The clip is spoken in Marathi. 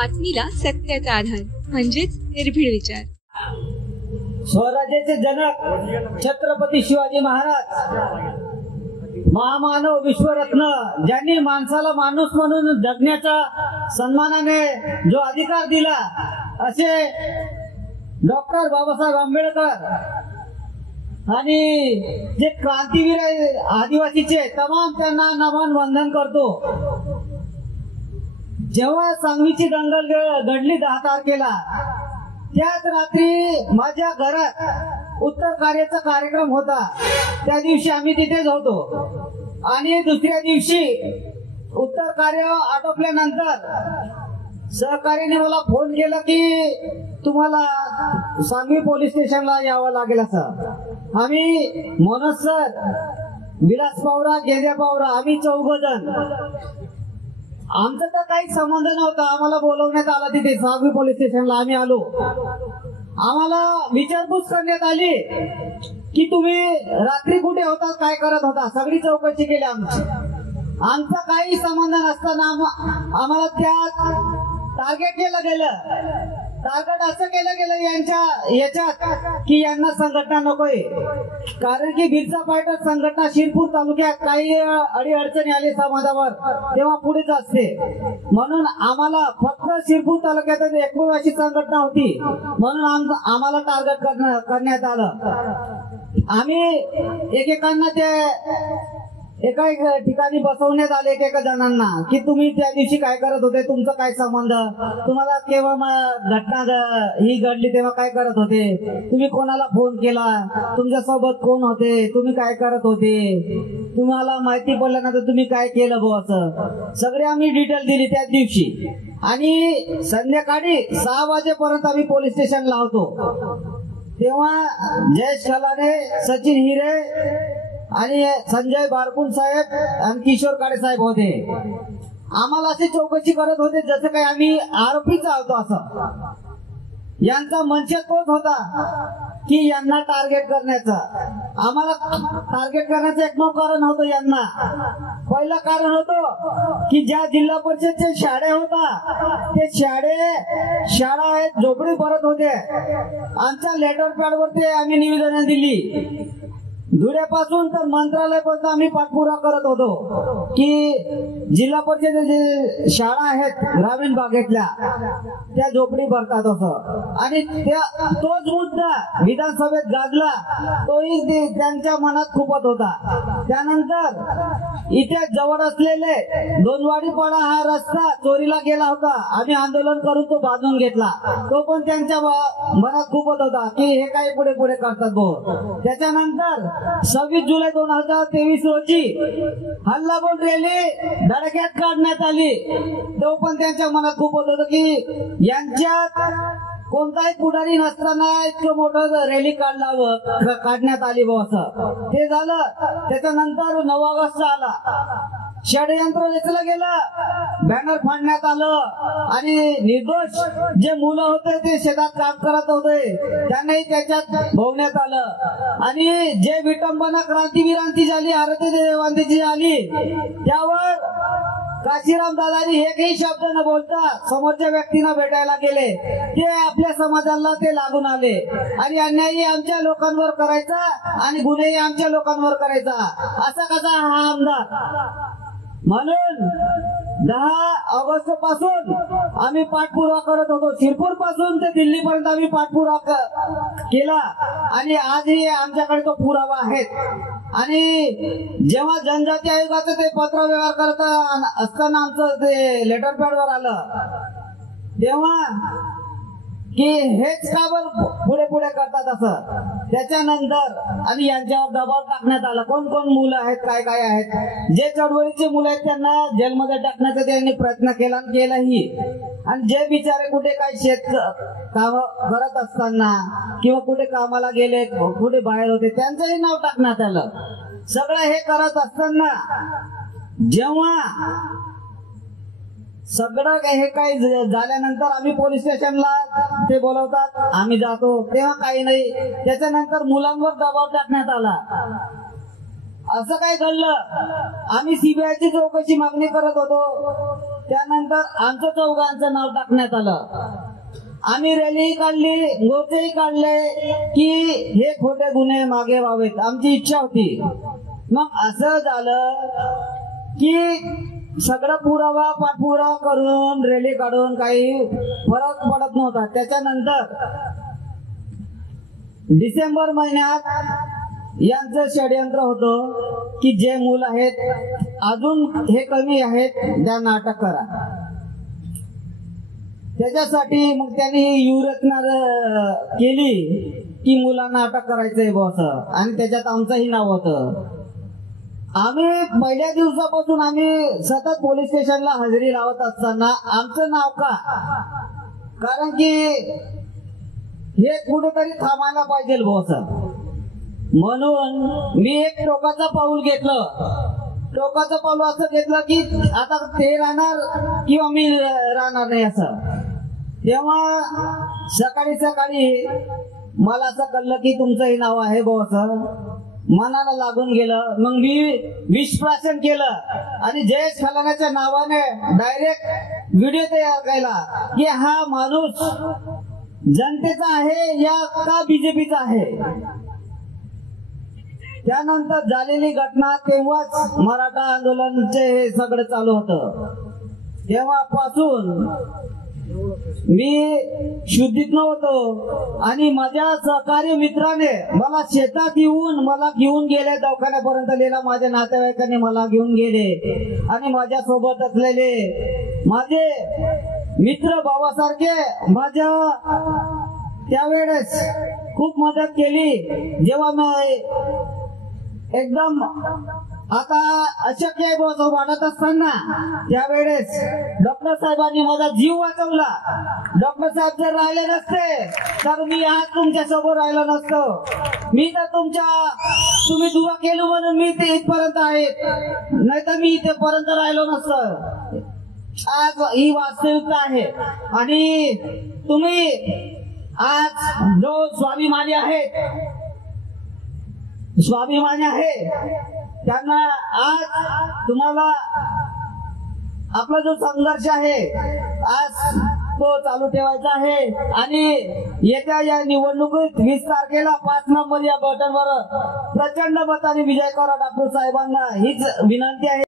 बातमीला सत्याचा आधार म्हणजेच निर्भीड विचार। स्वराज्याचे जनक छत्रपती शिवाजी महाराज, महामानव विश्वरत्न, ज्यांनी माणसाला माणूस म्हणून जगण्याचा सन्मानाने जो अधिकार दिला, असे डॉक्टर बाबासाहेब आंबेडकर आणि जे क्रांतीवीर आहे आदिवासीचे, तमाम त्यांना नमन वंदन करतो। जेव्हा सांगलीची दंगल घडली 10 तारखेला, त्याच रात्री माझ्या घरात उत्तर कार्याचा कार्यक्रम होता। त्या दिवशी आम्ही तिथेच होतो आणि दुसऱ्या दिवशी उत्तर कार्य आटोपल्यानंतर सहकार्याने मला फोन केला की तुम्हाला सांगली पोलीस स्टेशनला यावं लागेल असं। आम्ही मनोज सर, विलास पावरा, गेद्या पावरा, आम्ही 4 जण, आमचा तर काही संबंध नव्हता। आम्हाला बोलवण्यात आलं तिथे सांगली पोलीस स्टेशनला। आम्ही आलो, आम्हाला विचारपूस करण्यात आली की तुम्ही रात्री कुठे होता, काय करत होता। सगळी चौकशी केली आमची। आमचा काही संबंध नसताना आम्हाला त्या टार्गेट केलं गेलं। टार्गेट असं केलं गेलं याच्यात की यांना संघटना नकोय, कारण की बिरसा फायटर संघटना शिरपूर तालुक्यात काही अडीअडचणी आली समाजावर तेव्हा पुढेच असते, म्हणून आम्हाला फक्त शिरपूर तालुक्यात एकूण अशी संघटना होती, म्हणून आम्हाला टार्गेट करण्यात आलं। आम्ही एकेकांना ते एका ठिकाणी बसवण्यात आले, एका जणांना, की तुम्ही त्या दिवशी काय करत होते, तुमचा काय संबंध, तुम्हाला केव्हा घटना ही घडली तेव्हा काय करत होते, तुम्ही कोणाला फोन केला, तुमच्या सोबत कोण होते, तुम्ही काय करत होते, तुम्हाला माहिती पडल्यानंतर तुम्ही काय केलं बो, असं सगळे आम्ही डिटेल दिली त्या दिवशी। आणि संध्याकाळी 6 वाजेपर्यंत आम्ही पोलीस स्टेशनला होतो। तेव्हा जयेश खलाने, सचिन हिरे आणि संजय बारकुन साहेब आणि किशोर काळे साहेब होते। आम्हाला अशी चौकशी करत होते जसं काही आम्ही आरोपीच आहोत असं। यांचा मनशा तोच होता की यांना टार्गेट करण्याचा। आम्हाला टार्गेट करण्याचं एकमेव कारण होतं यांना। पहिलं कारण होतं की ज्या जिल्हा परिषदच्या शाळा होता, ते शाळा आहेत झोपडी भरत होते। आमच्या लेटर पॅड वरती आम्ही निवेदन दिली, धुळ्यापासून तर मंत्रालयापर्यंत आम्ही पाठपुरावा करत होतो की जिल्हा परिषद जे शाळा आहेत ग्रामीण भागातल्या त्या झोपडी भरतात असं। आणि तोच मुद्दा विधानसभेत गाजला, तोही त्यांच्या मनात खुपत होता। त्यानंतर इथे जवळ असलेले दोनवाडीपाडा हा रस्ता चोरीला गेला होता, आम्ही आंदोलन करून तो बांधून घेतला, तो पण त्यांच्या मनात खुपत होता की हे काय पुढे पुढे करतात भाऊ। त्याच्यानंतर 26 जुलै 2023 रोजी हल्लाबोल रॅली धडक्यात काढण्यात आली, तो पण त्यांच्या मनात खुपत होतं की यांच्यात कोणताही पुढारी नसताना इतकं मोठं रॅली काढण्यात आली बो असं ते झालं। त्याच्यानंतर 9 ऑगस्ट आला, षडयंत्र रचलं गेलं, बॅनर फाडण्यात आलं आणि निर्दोष जे मुलं होते ते शेतात काम करत होते त्यांनाही त्याच्यात भोवण्यात आलं। आणि जे विटंबना क्रांतीवीरांची झाली, आरती देवांची झाली, त्यावर काशीराम दादानी एकही शब्द न बोलता समोरच्या व्यक्तींना भेटायला गेले, ते आपल्या समाजाला ते लागून आले आणि अन्यायही आमच्या लोकांवर करायचा आणि गुन्हेही आमच्या लोकांवर करायचा, असा कसा हा आमदार। म्हणून 10 ऑगस्ट पासून आम्ही पाठपुरावा करत होतो, शिरपूर पासून ते दिल्ली पर्यंत आम्ही पाठपुरावा केला आणि आजही आमच्याकडे तो पुरावा आहे। आणि जेव्हा जनजाती आयोगाचं ते पत्र व्यवहार करत असताना आमचं ते लेटर पॅड वर आलं, तेव्हा की हेच का पुढे पुढे करतात असं। त्याच्यानंतर आणि यांच्यावर दबाव टाकण्यात आला, कोण कोण मुलं आहेत, काय काय आहेत, जे चळवळीचे मुलं आहेत त्यांना जेलमध्ये टाकण्याचा त्यांनी प्रयत्न केलाही। आणि जे बिचारे कुठे काही शेत काम करत असताना किंवा कुठे कामाला गेले, कुठे बाहेर होते, त्यांचंही नाव टाकण्यात आलं। सगळं हे करत असताना जेव्हा सगळं हे काही झाल्यानंतर आम्ही पोलीस स्टेशनला ते बोलवतात, आम्ही जातो, तेव्हा काही नाही। त्याच्यानंतर मुलांवर दबाव टाकण्यात आला, असं काय घडलं, आम्ही सीबीआयची चौकशी मागणी करत होतो, त्यानंतर आमचं चौघांचं नाव टाकण्यात आलं. आम्ही रॅली काढली, मोर्चेही काढले की हे खोटे गुन्हे मागे व्हावेत, आमची इच्छा होती. मग असं झालं की सगळं पुरावा पाठपुरावा करून रॅली काढून काही फरक पडत नव्हता. त्याच्यानंतर डिसेंबर महिन्यात यांचं षडयंत्र होतं की जे मुलं आहेत अजून हे कमी आहेत त्यांना अटक करा. त्याच्यासाठी मग त्यांनी व्यूहरचना केली की मुलांना अटक करायचंय बॉस, आणि त्याच्यात आमचंही नाव होतं. आम्ही पहिल्या दिवसापासून आम्ही सतत पोलीस स्टेशनला हजेरी लावत असताना आमचं नाव का, कारण की हे कुठेतरी थांबायला पाहिजे बॉस. म्हणून मी एक टोकाचं पाऊल घेतलं. टोकाचं पाऊल असं घेतलं की आता ते राहणार किंवा मी राहणार नाही असं. तेव्हा सकाळी मला असं कळलं की तुमचंही नाव आहे बॉस. मनाला लागून गेलं. मग मी विश्वासन केलं आणि जयेश खलानाच्या नावाने डायरेक्ट व्हिडिओ तयार केला की हा माणूस जनतेचा आहे या का बीजेपीचा आहे. त्यानंतर झालेली घटना तेव्हाच मराठा आंदोलनचे हे सगळं चालू होतं. तेव्हापासून मी शुद्धीत नव्हतो आणि माझ्या सहकारी मित्राने मला शेतात येऊन मला घेऊन गेले, दवाखान्यापर्यंत गेला. माझ्या नातेवाईकांनी मला घेऊन गेले आणि माझ्या सोबत असलेले माझे मित्र भावासारखे माझ्या त्यावेळेस खूप मदत केली. जेव्हा मी एकदम आता अशक्य वाटत असताना त्यावेळेस डॉक्टर साहेबांनी माझा जीव वाचवला. डॉक्टर साहेब जर राहिले नसते तर मी आज तुमच्या समोर राहिलो नसतो. मी तर तुम्ही दुवा केली म्हणून मी ते इथपर्यंत आहे, नाही तर मी इथेपर्यंत राहिलो नसतं. आज ही वास्तविकता आहे आणि तुम्ही आज जो स्वाभिमानी आहे त्यांना आज तुम्हाला आपला जो संघर्ष आहे आज तो चालू ठेवायचा आहे. आणि येत्या या निवडणुकीत 20 तारखेला 5 नंबर या बटनवर प्रचंड मताने विजय करा डॉक्टर साहेबांना हीच विनंती आहे.